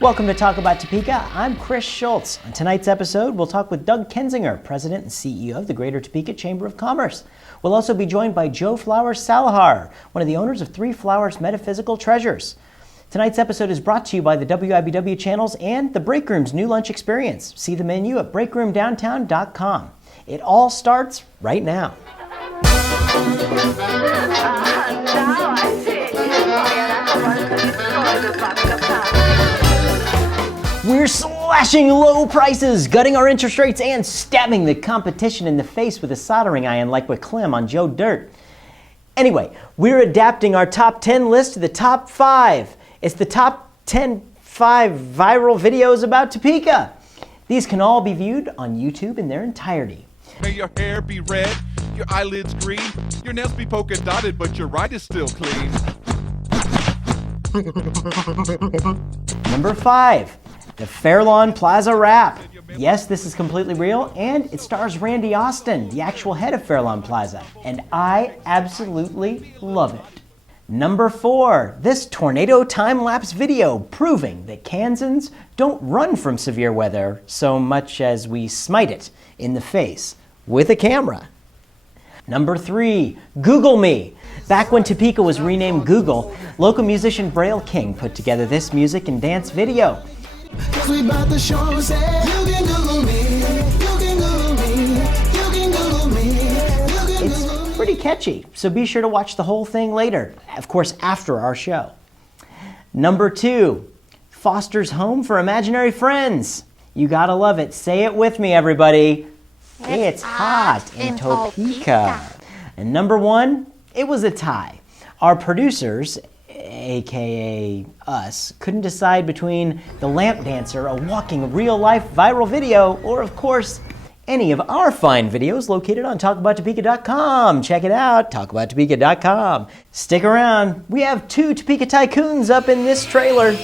Welcome to Talk About Topeka. I'm Chris Schultz. On tonight's episode, we'll talk with Doug Kinsinger, President and CEO of the Greater Topeka Chamber of Commerce. We'll also be joined by Joe Flowers-Salahar, one of the owners of 3 Flowers Metaphysical Treasures. Tonight's episode is brought to you by the WIBW channels and the Break Room's new lunch experience. See the menu at breakroomdowntown.com. It all starts right now. We're slashing low prices, gutting our interest rates, and stabbing the competition in the face with a soldering iron like with Clem on Joe Dirt. Anyway, we're adapting our top 10 list to the top 5. It's the top 5 viral videos about Topeka. These can all be viewed on YouTube in their entirety. May your hair be red, your eyelids green, your nails be polka dotted, but your ride is still clean. Number 5, the Fairlawn Plaza Rap. Yes, this is completely real, and it stars Randy Austin, the actual head of Fairlawn Plaza, and I absolutely love it. Number 4, this tornado time-lapse video proving that Kansans don't run from severe weather so much as we smite it in the face with a camera. Number 3, Google Me. Back when Topeka was renamed Google, local musician Braille King put together this music and dance video. It's pretty catchy, so be sure to watch the whole thing later, of course after our show. Number 2, Foster's Home for Imaginary Friends. You gotta love it. Say it with me, everybody. It's hot in Topeka. And number 1, it was a tie. Our producers, aka us, couldn't decide between The Lamp Dancer, a walking real-life viral video, or of course, any of our fine videos located on talkabouttopeka.com. Check it out, talkabouttopeka.com. Stick around. We have 2 Topeka tycoons up in this trailer.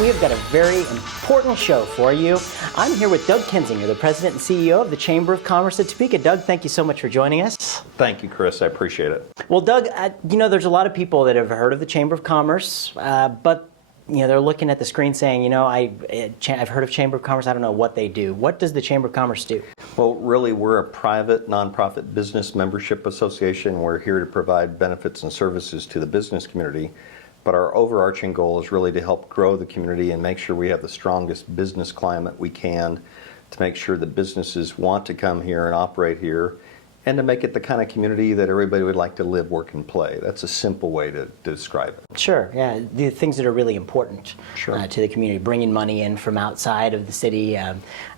We've got a very important show for you. I'm here with Doug Kinsinger, the President and CEO of the Chamber of Commerce at Topeka. Doug, thank you so much for joining us. Thank you, Chris. I appreciate it. Well, Doug, there's a lot of people that have heard of the Chamber of Commerce, but they're looking at the screen saying, I've heard of Chamber of Commerce. I don't know what they do. What does the Chamber of Commerce do? Well, really, we're a private, nonprofit business membership association. We're here to provide benefits and services to the business community. But our overarching goal is really to help grow the community and make sure we have the strongest business climate we can to make sure that businesses want to come here and operate here and to make it the kind of community that everybody would like to live, work, and play. That's a simple way to describe it. Sure, yeah. The things that are really important Sure. To the community, bringing money in from outside of the city.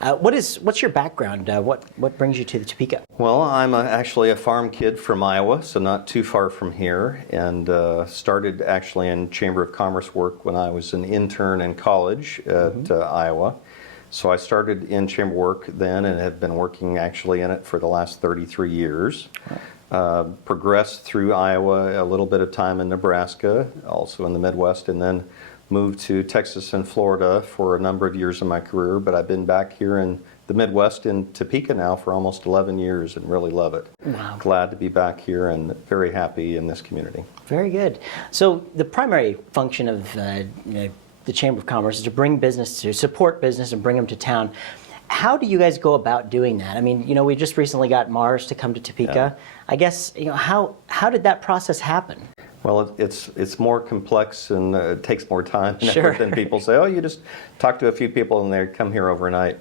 What's your background? What brings you to the Topeka? Well, I'm actually a farm kid from Iowa, so not too far from here, and started actually in Chamber of Commerce work when I was an intern in college at Iowa. So I started in chamber work then and have been working actually in it for the last 33 years. Progressed through Iowa, a little bit of time in Nebraska, also in the Midwest, and then moved to Texas and Florida for a number of years in my career. But I've been back here in the Midwest in Topeka now for almost 11 years and really love it. Wow. Glad to be back here and very happy in this community. Very good. So the primary function of the Chamber of Commerce is to bring business, to support business and bring them to town. How do you guys go about doing that? I mean, we just recently got Mars to come to Topeka. Yeah. I guess, how did that process happen? Well, it's more complex and it takes more time and Sure. effort than people say, oh, you just talk to a few people and they come here overnight.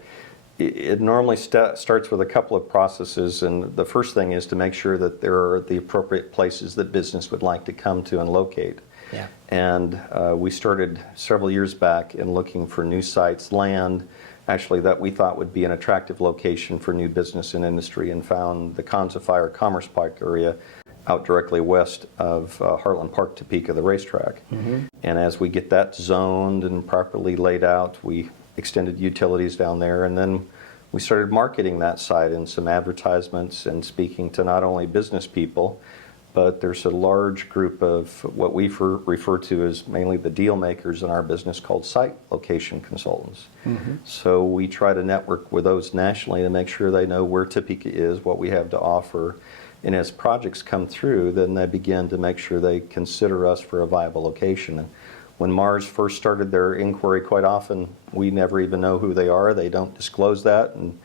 It normally starts with a couple of processes, and the first thing is to make sure that there are the appropriate places that business would like to come to and locate. Yeah. And we started several years back in looking for new sites, land, actually that we thought would be an attractive location for new business and industry, and found the Kinsinger Commerce Park area out directly west of Heartland Park, Topeka, the racetrack. And as we get that zoned and properly laid out, we extended utilities down there, and then we started marketing that site in some advertisements and speaking to not only business people, but there's a large group of what we refer to as mainly the deal makers in our business called site location consultants. So we try to network with those nationally to make sure they know where Topeka is, what we have to offer, And as projects come through, then they begin to make sure they consider us for a viable location. And when Mars first started their inquiry, quite often we never even know who they are. They don't disclose that, and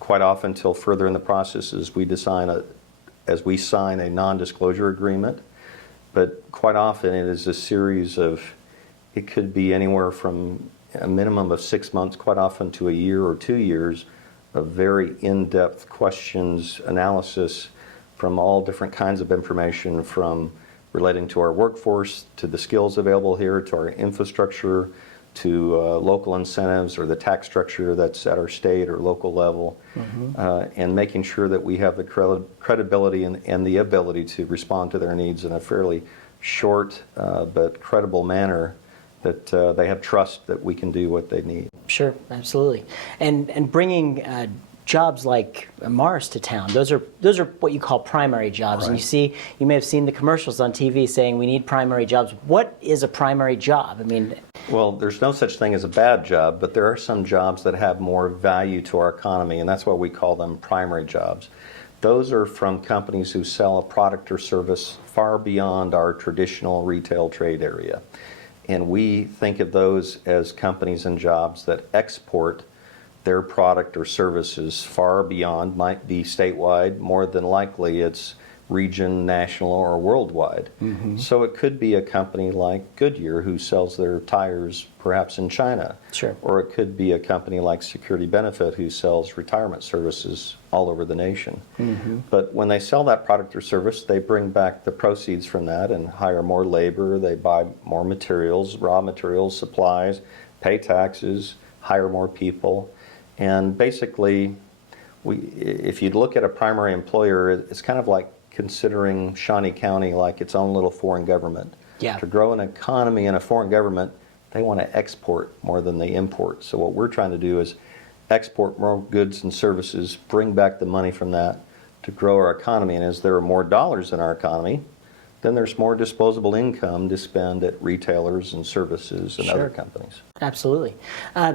quite often until further in the process as we sign a non-disclosure agreement. But quite often it is a series of, it could be anywhere from a minimum of 6 months, quite often to a year or 2 years, of very in-depth questions, analysis from all different kinds of information, from relating to our workforce, to the skills available here, to our infrastructure, to local incentives or the tax structure that's at our state or local level, and making sure that we have the credibility and the ability to respond to their needs in a fairly short but credible manner, that they have trust that we can do what they need. Sure, absolutely. And bringing jobs like Mars to town, those are what you call primary jobs. Right. And you may have seen the commercials on TV saying we need primary jobs. What is a primary job? I mean, well, there's no such thing as a bad job, but there are some jobs that have more value to our economy, and that's why we call them primary jobs. Those are from companies who sell a product or service far beyond our traditional retail trade area. And we think of those as companies and jobs that export their product or services far beyond, might be statewide, more than likely it's region, national, or worldwide. So it could be a company like Goodyear who sells their tires perhaps in China. Sure. Or it could be a company like Security Benefit who sells retirement services all over the nation. But when they sell that product or service, they bring back the proceeds from that and hire more labor, they buy more materials, raw materials, supplies, pay taxes, hire more people. And basically, if you look at a primary employer, it's kind of like considering Shawnee County like its own little foreign government. Yeah. To grow an economy in a foreign government, they want to export more than they import. So what we're trying to do is export more goods and services, bring back the money from that to grow our economy. And as there are more dollars in our economy, then there's more disposable income to spend at retailers and services and other companies. Absolutely.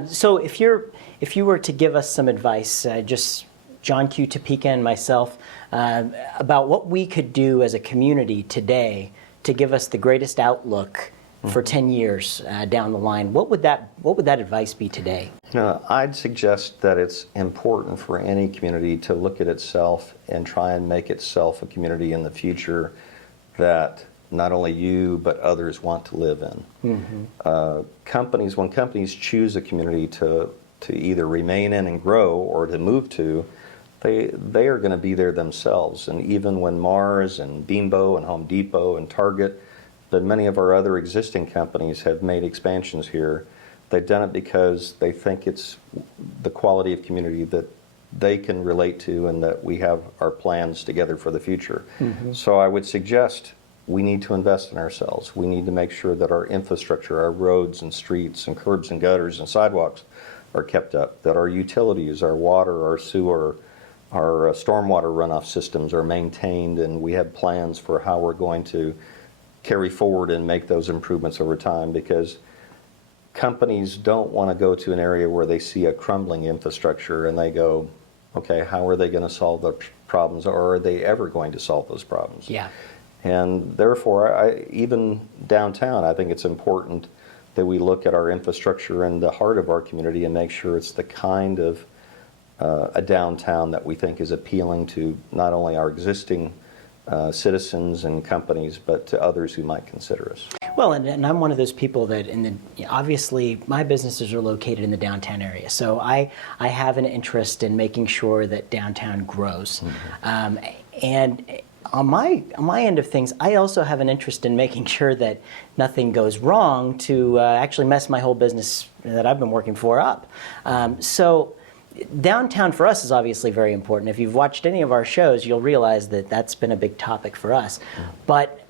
So if you were to give us some advice, just John Q. Topeka and myself, about what we could do as a community today to give us the greatest outlook for 10 years down the line, what would that advice be today? I'd suggest that it's important for any community to look at itself and try and make itself a community in the future that not only you but others want to live in. When companies choose a community to either remain in and grow or to move to, they are going to be there themselves. And even when Mars and Beambo and Home Depot and Target, but many of our other existing companies have made expansions here, they've done it because they think it's the quality of community that they can relate to and that we have our plans together for the future. So I would suggest we need to invest in ourselves. We need to make sure that our infrastructure, our roads and streets and curbs and gutters and sidewalks are kept up, that our utilities, our water, our sewer, our stormwater runoff systems are maintained, and we have plans for how we're going to carry forward and make those improvements over time, because companies don't want to go to an area where they see a crumbling infrastructure and they go, okay, how are they going to solve the problems, or are they ever going to solve those problems? Yeah. And therefore, even downtown, I think it's important that we look at our infrastructure in the heart of our community and make sure it's the kind of a downtown that we think is appealing to not only our existing citizens and companies, but to others who might consider us. Well, and I'm one of those people that, obviously, my businesses are located in the downtown area, so I have an interest in making sure that downtown grows. And on my end of things, I also have an interest in making sure that nothing goes wrong to actually mess my whole business that I've been working for up. So downtown for us is obviously very important. If you've watched any of our shows, you'll realize that that's been a big topic for us. But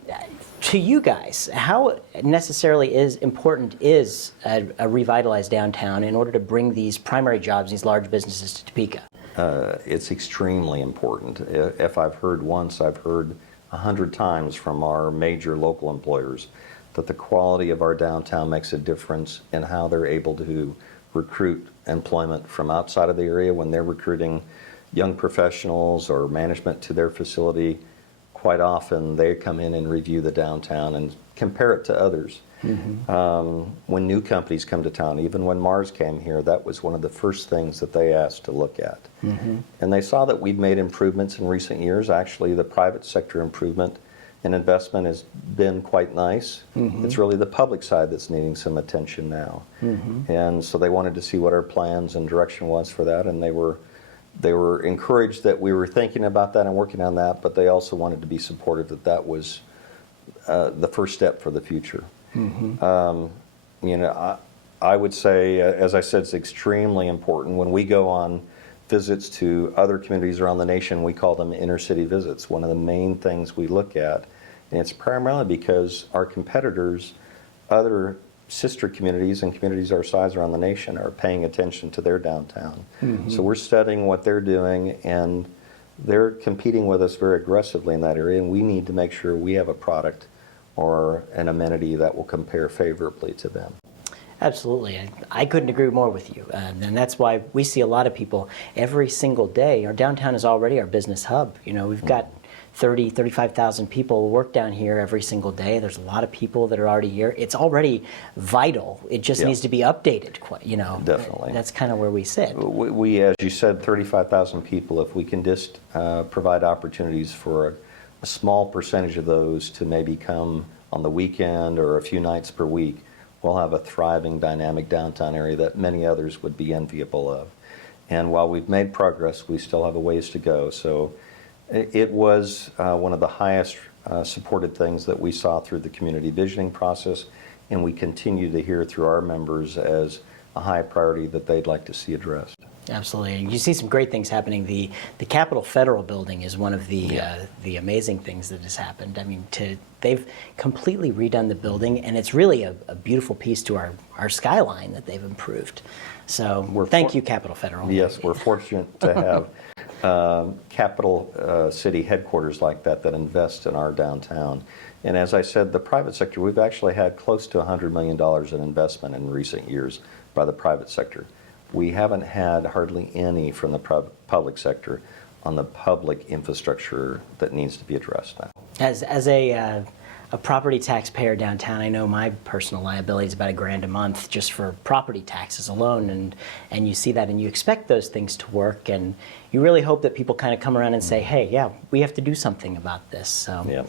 to you guys, how necessarily important is a revitalized downtown in order to bring these primary jobs, these large businesses to Topeka? It's extremely important. If I've heard once, I've heard 100 times from our major local employers that the quality of our downtown makes a difference in how they're able to recruit employment from outside of the area when they're recruiting young professionals or management to their facility, quite often they come in and review the downtown and compare it to others. When new companies come to town, even when Mars came here, that was one of the first things that they asked to look at. And they saw that we've made improvements in recent years. Actually, the private sector improvement and investment has been quite nice. It's really the public side that's needing some attention now. And so they wanted to see what our plans and direction was for that, and they were encouraged that we were thinking about that and working on that, but they also wanted to be supportive that that was the first step for the future. You know, I would say, as I said, it's extremely important. When we go on visits to other communities around the nation, we call them inner city visits. One of the main things we look at, and it's primarily because our competitors, other sister communities and communities our size around the nation, are paying attention to their downtown. So we're studying what they're doing, and they're competing with us very aggressively in that area, and we need to make sure we have a product or an amenity that will compare favorably to them. Absolutely. I couldn't agree more with you. And that's why we see a lot of people every single day. Our downtown is already our business hub. You know, we've got 30, 35,000 people work down here every single day. There's a lot of people that are already here. It's already vital. It just needs to be updated, you know. Definitely. That's kind of where we sit. We, as you said, 35,000 people. If we can just provide opportunities for a small percentage of those to maybe come on the weekend or a few nights per week, we'll have a thriving, dynamic downtown area that many others would be enviable of. And while we've made progress, we still have a ways to go. So it was one of the highest supported things that we saw through the community visioning process, and we continue to hear through our members as a high priority that they'd like to see addressed. Absolutely. You see some great things happening. The Capitol Federal Building is one of the amazing things that has happened. I mean, they've completely redone the building, and it's really a beautiful piece to our skyline that they've improved. So thank you, Capitol Federal. Yes, we're fortunate to have capital city headquarters like that invest in our downtown. And as I said, the private sector, we've actually had close to $100 million in investment in recent years by the private sector. We haven't had hardly any from the public sector on the public infrastructure that needs to be addressed now. As a property taxpayer downtown, I know my personal liability is about $1,000 a month just for property taxes alone, and you see that and you expect those things to work, and you really hope that people kind of come around and say, hey, yeah, we have to do something about this. So. Yeah.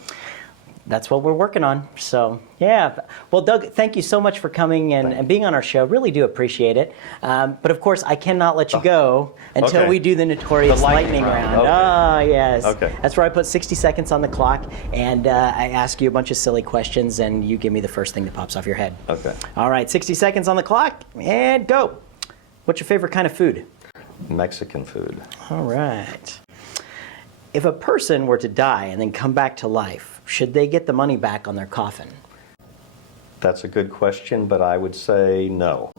That's what we're working on. So, yeah. Well, Doug, thank you so much for coming and being on our show. Really do appreciate it. But of course, I cannot let you go until we do the notorious lightning round. Okay. Ah, yes. Okay. That's where I put 60 seconds on the clock, and I ask you a bunch of silly questions, and you give me the first thing that pops off your head. Okay. All right, 60 seconds on the clock, and go. What's your favorite kind of food? Mexican food. All right. If a person were to die and then come back to life, should they get the money back on their coffin? That's a good question, but I would say no.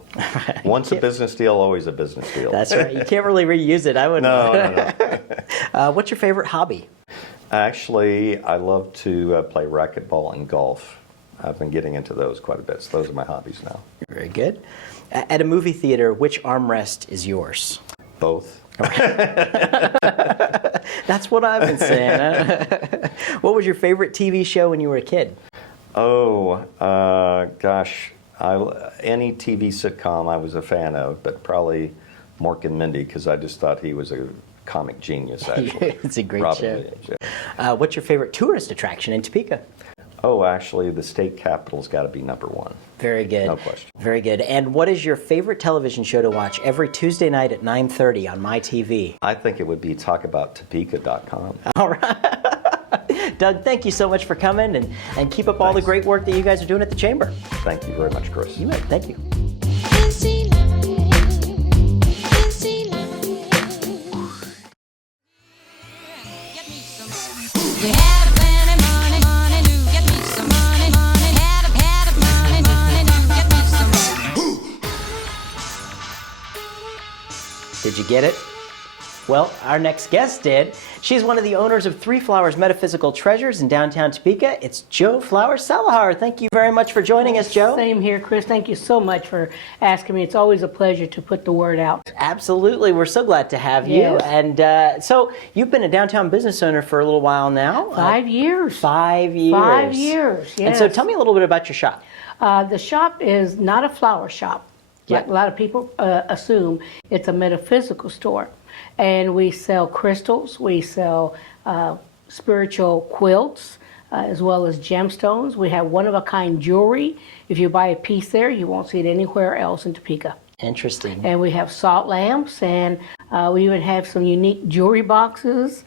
Once a business deal, always a business deal. That's right. You can't really reuse it. I wouldn't. No. What's your favorite hobby? Actually, I love to play racquetball and golf. I've been getting into those quite a bit, so those are my hobbies now. Very good. At a movie theater, which armrest is yours? Both. That's what I've been saying. What was your favorite TV show when you were a kid? Oh, gosh. Any TV sitcom I was a fan of, but probably Mork and Mindy, because I just thought he was a comic genius, actually. It's a great Robin show. Williams, yeah. What's your favorite tourist attraction in Topeka? Oh, actually, the state capitol's got to be #1. Very good. No question. Very good. And what is your favorite television show to watch every Tuesday night at 9:30 on MyTV? I think it would be talkabouttopeka.com. All right. Doug, thank you so much for coming, and keep up all the great work that you guys are doing at the Chamber. Thank you very much, Chris. You bet. Thank you. Did you get it? Well, our next guest did. She's one of the owners of Three Flowers Metaphysical Treasures in downtown Topeka. It's Jo Flowers-Salahar. Thank you very much for joining us, Jo. Same here, Chris. Thank you so much for asking me. It's always a pleasure to put the word out. Absolutely. We're so glad to have you. Yes. And so you've been a downtown business owner for a little while now. 5 years. 5 years. 5 years, yes. And so tell me a little bit about your shop. The shop is not a flower shop. Like Yeah. a lot of people assume. It's a metaphysical store. And we sell crystals. We sell spiritual quilts, as well as gemstones. We have one-of-a-kind jewelry. If you buy a piece there, you won't see it anywhere else in Topeka. Interesting. And we have salt lamps, and we even have some unique jewelry boxes.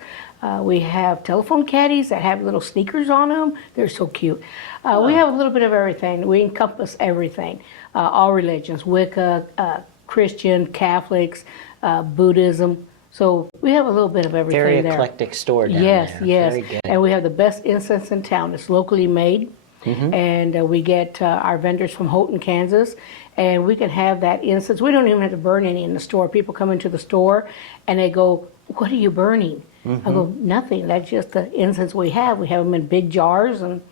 We have telephone caddies that have little sneakers on them. They're so cute. We have a little bit of everything. We encompass everything. All religions, Wicca, Christian, Catholics, Buddhism. So we have a little bit of everything Very there. eclectic store down Yes, there. yes. Very good. And we have the best incense in town. It's locally made. And we get our vendors from Houghton, Kansas, and we can have that incense. We don't even have to burn any in the store. People come into the store and they go, "What are you burning?" I go, "Nothing. That's just the incense we have. We have them in big jars, and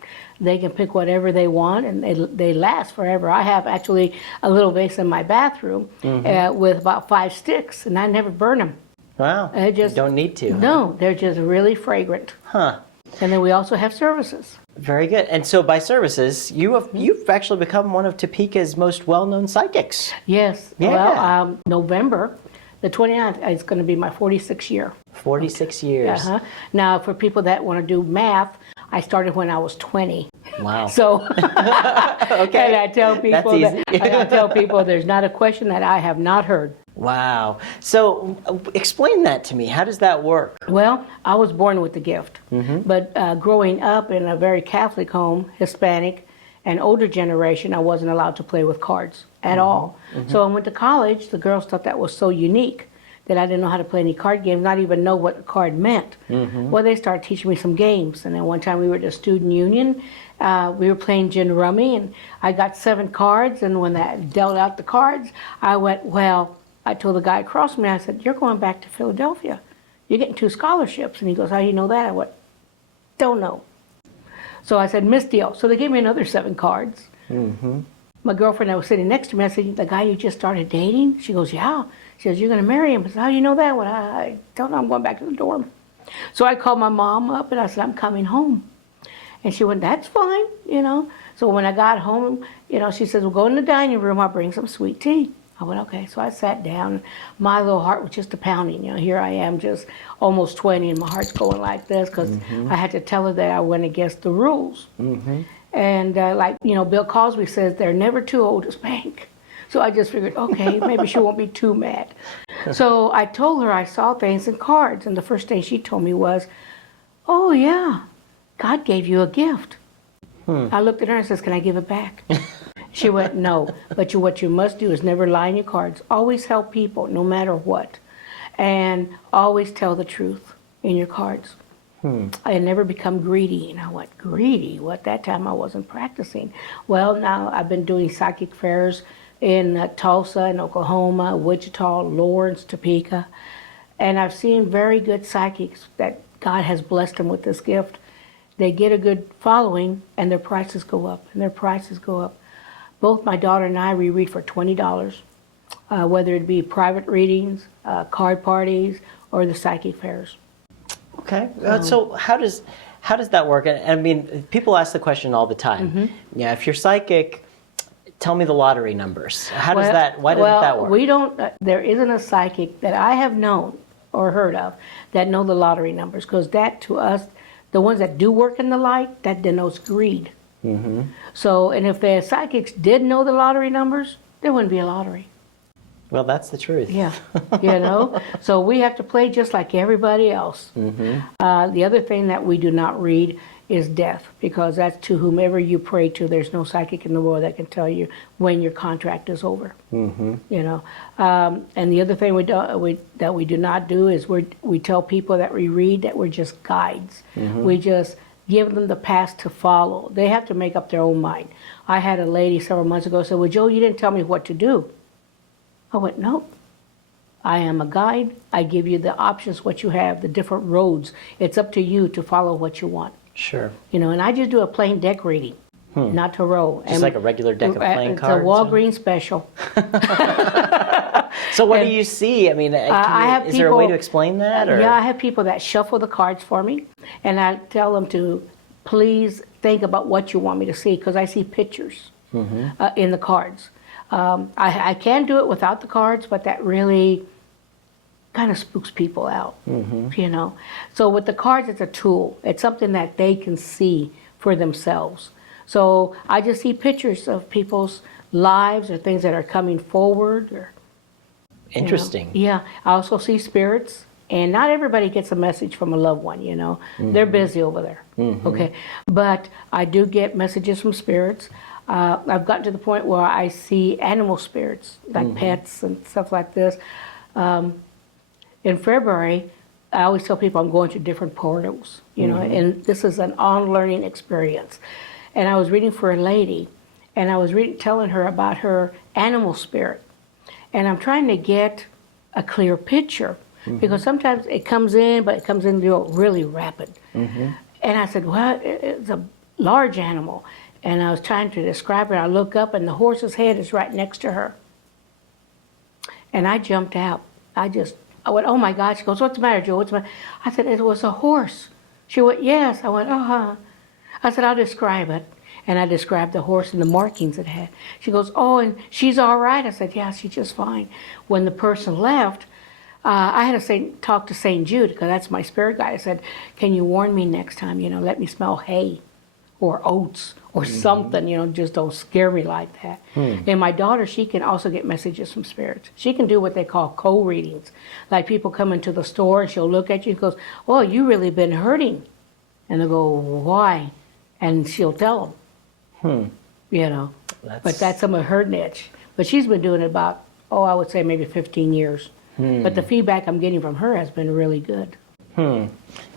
they can pick whatever they want, and they last forever." I have actually a little vase in my bathroom with about 5 sticks, and I never burn them. Wow. I just You don't need to. No, they're just really fragrant. Huh. And then we also have services. Very good. And so by services, you've actually become one of Topeka's most well-known psychics. Yes. Yeah. Well, November the 29th is going to be my 46th year. 46 years. Uh-huh. Now, for people that want to do math, I started when I was 20. Wow. So, Okay. and I tell people That's there's not a question that I have not heard. Wow. So explain that to me. How does that work? Well, I was born with the gift, but growing up in a very Catholic home, Hispanic, and older generation, I wasn't allowed to play with cards at all. So I went to college. The girls thought that was so unique that I didn't know how to play any card games, not even know what a card meant. Well, they started teaching me some games, and then one time we were at the student union. We were playing gin rummy, and I got 7 cards, and when that dealt out the cards, I went, well, I told the guy across from me, I said, "You're going back to Philadelphia. You're getting 2 scholarships." And he goes, "How do you know that?" I went, "Don't know." So I said, "Miss deal." So they gave me another 7 cards. My girlfriend that was sitting next to me, I said, "The guy you just started dating?" She goes, "Yeah." She goes, "You're going to marry him." I said, "How do you know that?" Well, I don't know. I'm going back to the dorm. So I called my mom up and I said, "I'm coming home." And she went, "That's fine, you know." So when I got home, you know, she says, "Well, go in the dining room. I'll bring some sweet tea." I went, "Okay." So I sat down. My little heart was just a pounding. You know, here I am, just almost 20, and my heart's going like this because I had to tell her that I went against the rules. And like, you know, Bill Cosby says, they're never too old to spank. So I just figured, okay, maybe she won't be too mad. So I told her I saw things in cards, and the first thing she told me was, "Oh yeah, God gave you a gift." I looked at her and says, "Can I give it back?" She went, "No, but what you must do is never lie in your cards. Always help people, no matter what. And always tell the truth in your cards. I never become greedy." And I went, "Greedy? What?" That time I wasn't practicing. Well, now I've been doing psychic fairs in Tulsa, in Oklahoma, Wichita, Lawrence, Topeka. And I've seen very good psychics that God has blessed them with this gift. They get a good following, and their prices go up, and their prices go up. Both my daughter and I, we read for $20, whether it be private readings, card parties, or the psychic fairs. Okay. So how does that work? And I mean, people ask the question all the time. Yeah, if you're psychic, tell me the lottery numbers. Why doesn't that work? We don't, there isn't a psychic that I have known or heard of that know the lottery numbers, because that to us, the ones that do work in the light, that denotes greed. So, and if the psychics did know the lottery numbers, there wouldn't be a lottery. Well, that's the truth. Yeah, you know. So we have to play just like everybody else. The other thing that we do not read is death, because that's to whomever you pray to. There's no psychic in the world that can tell you when your contract is over. You know. And the other thing that we do not do is we tell people that we read that we're just guides. We just give them the path to follow. They have to make up their own mind. I had a lady several months ago say, "Well, Joe, you didn't tell me what to do." I went, "Nope. I am a guide. I give you the options, what you have, the different roads. It's up to you to follow what you want. Sure. And I just do a plain deck reading, not tarot. Just like a regular deck of playing it's cards? It's a Walgreens special. So what do you see? I mean, is there a way to explain that? Or? Yeah, I have people that shuffle the cards for me, and I tell them to please think about what you want me to see, because I see pictures in the cards. I can do it without the cards, but that really kind of spooks people out, So with the cards, it's a tool. It's something that they can see for themselves. So I just see pictures of people's lives or things that are coming forward. Or, Interesting. Yeah. I also see spirits, and not everybody gets a message from a loved one, They're busy over there, okay? But I do get messages from spirits. I've gotten to the point where I see animal spirits, like pets and stuff like this. In February, I always tell people I'm going to different portals, and this is an on-learning experience. And I was reading for a lady, and I was telling her about her animal spirit. And I'm trying to get a clear picture, because sometimes it comes in, but it comes in really rapid. And I said, well, it's a large animal. And I was trying to describe it. I look up, and the horse's head is right next to her. And I jumped out. I went, oh my God. She goes, what's the matter, Joe? What's the matter? I said, it was a horse. She went, yes. I went, uh-huh. I said, I'll describe it. And I described the horse and the markings it had. She goes, oh, and she's all right. I said, yeah, she's just fine. When the person left, I had to talk to St. Jude, because that's my spirit guide. I said, can you warn me next time, let me smell hay or oats or something, just don't scare me like that. And my daughter, she can also get messages from spirits. She can do what they call co-readings. Like people come into the store and she'll look at you and goes, oh, you really been hurting. And they'll go, why? And she'll tell them, But that's some of her niche. But she's been doing it about, I would say maybe 15 years. But the feedback I'm getting from her has been really good.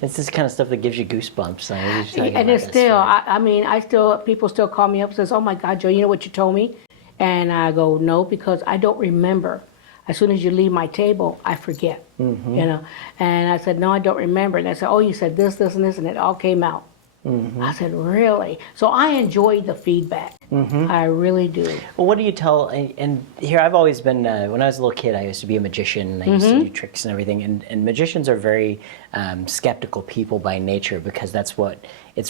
It's this kind of stuff that gives you goosebumps. And it's still, people still call me up and says, oh my God, Joe, you know what you told me? And I go, no, because I don't remember. As soon as you leave my table, I forget, And I said, no, I don't remember. And I said, oh, you said this, this, and this, and it all came out. I said, really? So I enjoyed the feedback. I really do. Well, what do you tell, and here I've always been, when I was a little kid, I used to be a magician. I used to do tricks and everything. And magicians are very skeptical people by nature, because it's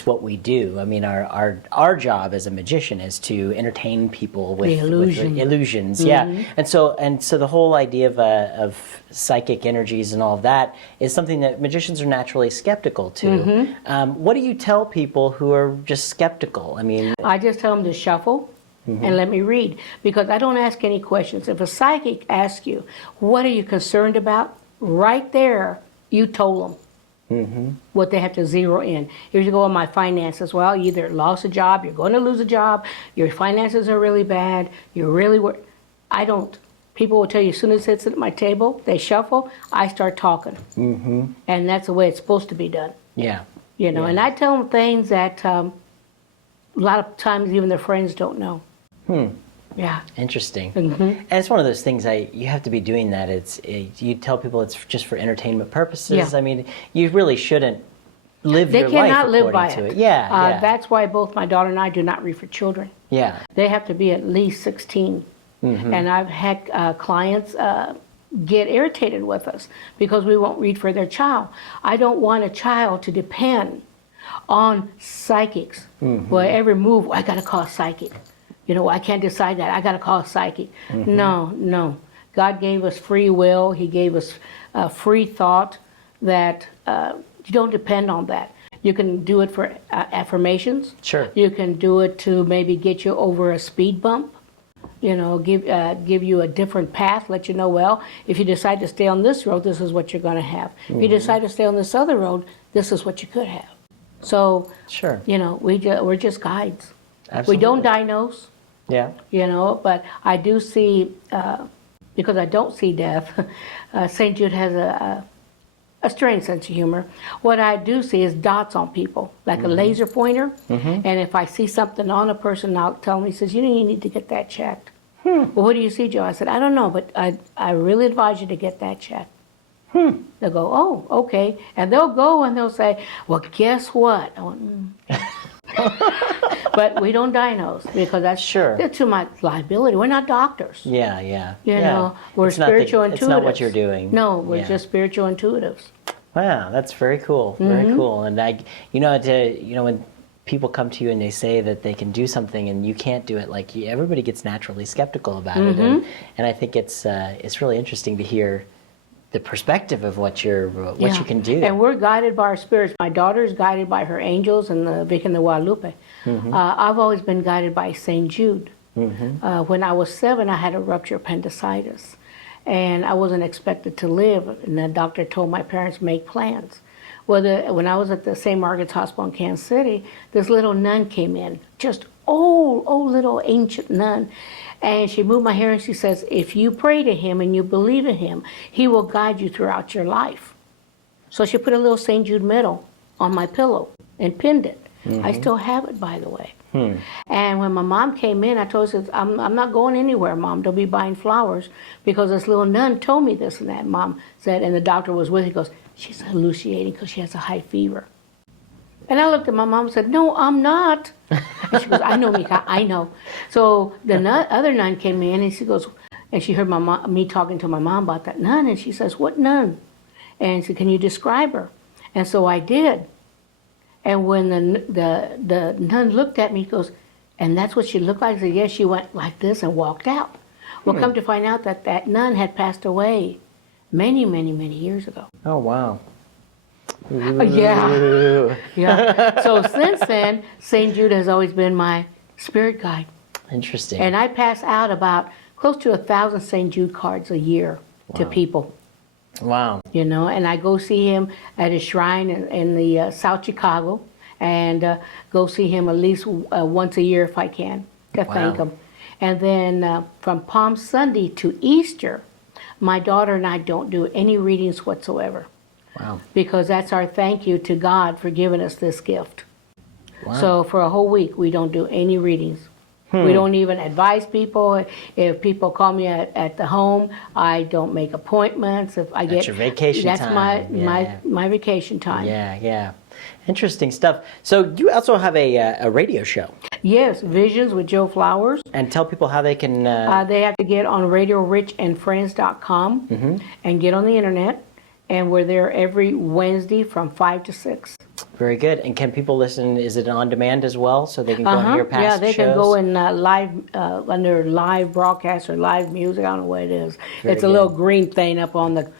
what we do. I mean, our job as a magician is to entertain people with illusions. Yeah. And so the whole idea of psychic energies and all of that is something that magicians are naturally skeptical to. What do you tell people who are just skeptical? I mean, I just tell them to shuffle and let me read, because I don't ask any questions. If a psychic asks you, what are you concerned about? Right there, you told them. What they have to zero in. Here you go on my finances. Well, you either lost a job, you're going to lose a job, your finances are really bad, you're really I don't. People will tell you as soon as it sits at my table, they shuffle, I start talking. And that's the way it's supposed to be done. Yeah. And I tell them things that a lot of times even their friends don't know. Yeah. Interesting. And it's one of those things, you have to be doing that. You tell people it's just for entertainment purposes. Yeah. I mean, you really shouldn't live your life They cannot live by according it. to it. Yeah. That's why both my daughter and I do not read for children. Yeah. They have to be at least 16. And I've had clients get irritated with us because we won't read for their child. I don't want a child to depend on psychics. Well, every move, I got to call a psychic. I can't decide that. I got to call a psychic. No. God gave us free will. He gave us free thought that you don't depend on that. You can do it for affirmations. Sure. You can do it to maybe get you over a speed bump. Give you a different path, let you know, well, if you decide to stay on this road, this is what you're going to have. If you decide to stay on this other road, this is what you could have. So, sure. We're just guides. Absolutely. We don't diagnose. Yeah. But I do see, because I don't see death, St. Jude has a strange sense of humor. What I do see is dots on people, like a laser pointer. And if I see something on a person, I'll tell him, he says, you need to get that checked. Well, what do you see, Joe? I said, I don't know, but I really advise you to get that checked. They'll go, oh, okay. And they'll go and they'll say, well, guess what? I went, But we don't diagnose because that's too much liability. We're not doctors. Yeah, yeah. You know, we're spiritual intuitives. It's not what you're doing. No, we're just spiritual intuitives. Wow, that's very cool. Very cool. And when people come to you and they say that they can do something and you can't do it, like everybody gets naturally skeptical about it. And I think it's really interesting to hear the perspective of what you can do. And we're guided by our spirits. My daughter is guided by her angels and the Virgen de Guadalupe. I've always been guided by St. Jude. When I was 7, I had a rupture appendicitis. And I wasn't expected to live. And the doctor told my parents, make plans. Well, when I was at the St. Margaret's Hospital in Kansas City, this little nun came in, just old little ancient nun. And she moved my hair and she says, if you pray to him and you believe in him, he will guide you throughout your life. So she put a little St. Jude medal on my pillow and pinned it. I still have it, by the way. And when my mom came in, I told her, I'm not going anywhere, Mom. Don't be buying flowers because this little nun told me this and that. Mom said, and the doctor was with her, he goes, she's hallucinating because she has a high fever. And I looked at my mom and said, no, I'm not. And she goes, I know, Mika, I know. So the other nun came in and she goes, and she heard me talking to my mom about that nun. And she says, what nun? And she said, can you describe her? And so I did. And when the nun looked at me, he goes, and that's what she looked like? I said, yes, she went like this and walked out. Well, come to find out that nun had passed away many, many, many years ago. Oh, wow. Yeah. Yeah. So since then, St. Jude has always been my spirit guide. Interesting. And I pass out about close to 1,000 St. Jude cards a year to people. Wow. You know, and I go see him at his shrine in the South Chicago and go see him at least once a year if I can to thank him. And then from Palm Sunday to Easter, my daughter and I don't do any readings whatsoever. Wow. Because that's our thank you to God for giving us this gift. Wow. So for a whole week, we don't do any readings. We don't even advise people. If people call me at the home, I don't make appointments. If I That's your vacation that's time. my vacation time. Yeah, yeah. Interesting stuff. So you also have a radio show. Yes, Visions with Joe Flowers. And tell people how they can... They have to get on RadioRichandFriends.com and get on the internet. And we're there every Wednesday from 5 to 6. Very good. And can people listen? Is it on demand as well, so they can go and hear past shows? Yeah, they can go in live under live broadcast or live music. I don't know what it is. It's a little green thing up on the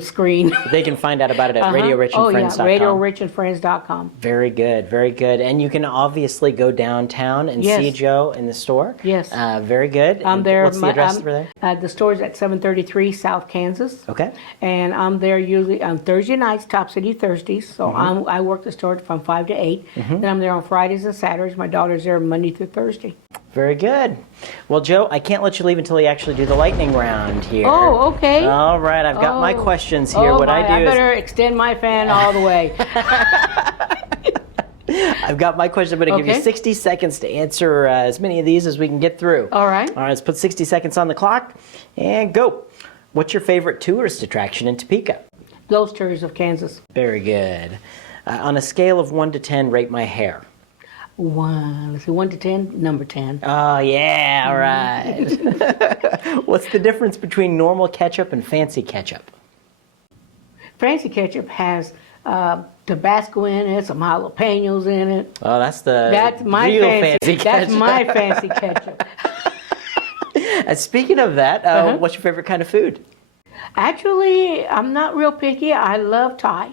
screen. They can find out about it at RadioRichandFriends.com. RadioRichandFriends.com. Very good, very good. And you can obviously go downtown and see Joe in the store. Yes. Very good. I'm there. What's the address for there? The store's at 733 South Kansas. Okay. And I'm there usually on Thursday nights, Top City Thursdays. So I work the store from 5 to 8. Then I'm there on Fridays and Saturdays. My daughter's there Monday through Thursday. Very good. Well, Joe, I can't let you leave until you actually do the lightning round here. Oh, okay. All right, I've got my questions here. I better extend my fan all the way. I've got my question. I'm going to give you 60 seconds to answer as many of these as we can get through. All right. All right, let's put 60 seconds on the clock and go. What's your favorite tourist attraction in Topeka? Ghost Tours of Kansas. Very good. On a scale of 1 to 10, rate my hair. 1 to 10, number 10. Oh, yeah, all right. What's the difference between normal ketchup and fancy ketchup? Fancy ketchup has Tabasco in it, some jalapenos in it. Oh, that's my real fancy ketchup. That's my fancy ketchup. Speaking of that, what's your favorite kind of food? Actually, I'm not real picky. I love Thai.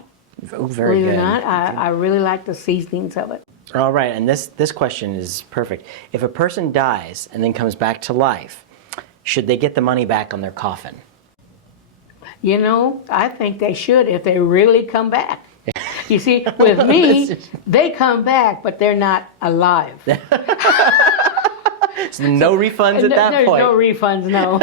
Oh, very good. Believe it or not, I really like the seasonings of it. All right, and this question is perfect. If a person dies and then comes back to life, should they get the money back on their coffin? You know, I think they should if they really come back. You see, with me, they come back, but they're not alive. So no refunds at that point? There's no refunds, no.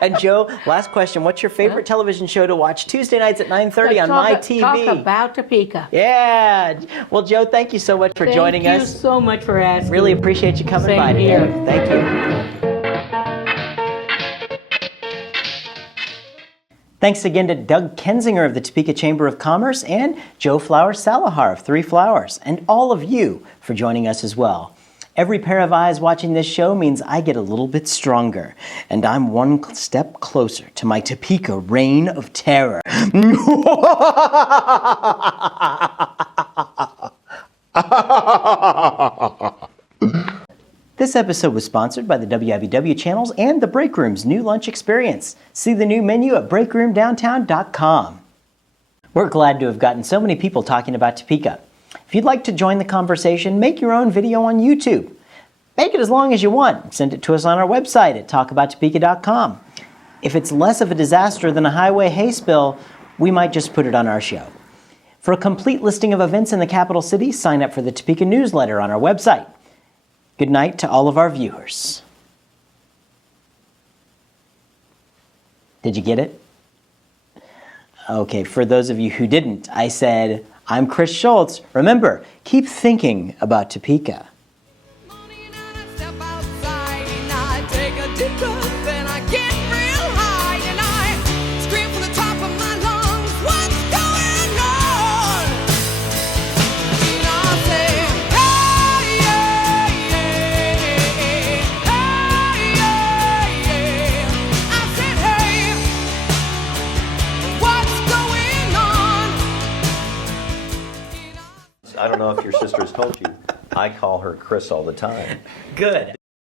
And Joe, last question. What's your favorite television show to watch Tuesday nights at 9:30 on my TV? Talk about Topeka. Yeah. Well, Joe, thank you so much for joining us. Thank you so much for asking. Really appreciate you coming by today. Here. Thank you. Thanks again to Doug Kinsinger of the Topeka Chamber of Commerce and Joe Flowers-Salahar of 3 Flowers, and all of you for joining us as well. Every pair of eyes watching this show means I get a little bit stronger, and I'm one step closer to my Topeka reign of terror. This episode was sponsored by the WIBW channels and the Break Room's new lunch experience. See the new menu at breakroomdowntown.com. We're glad to have gotten so many people talking about Topeka. If you'd like to join the conversation, make your own video on YouTube. Make it as long as you want. Send it to us on our website at talkabouttopeka.com. If it's less of a disaster than a highway hay spill, we might just put it on our show. For a complete listing of events in the capital city, sign up for the Topeka newsletter on our website. Good night to all of our viewers. Did you get it? Okay, for those of you who didn't, I said, I'm Chris Schultz. Remember, keep thinking about Topeka. I don't know if your sister's told you, I call her Chris all the time. Good.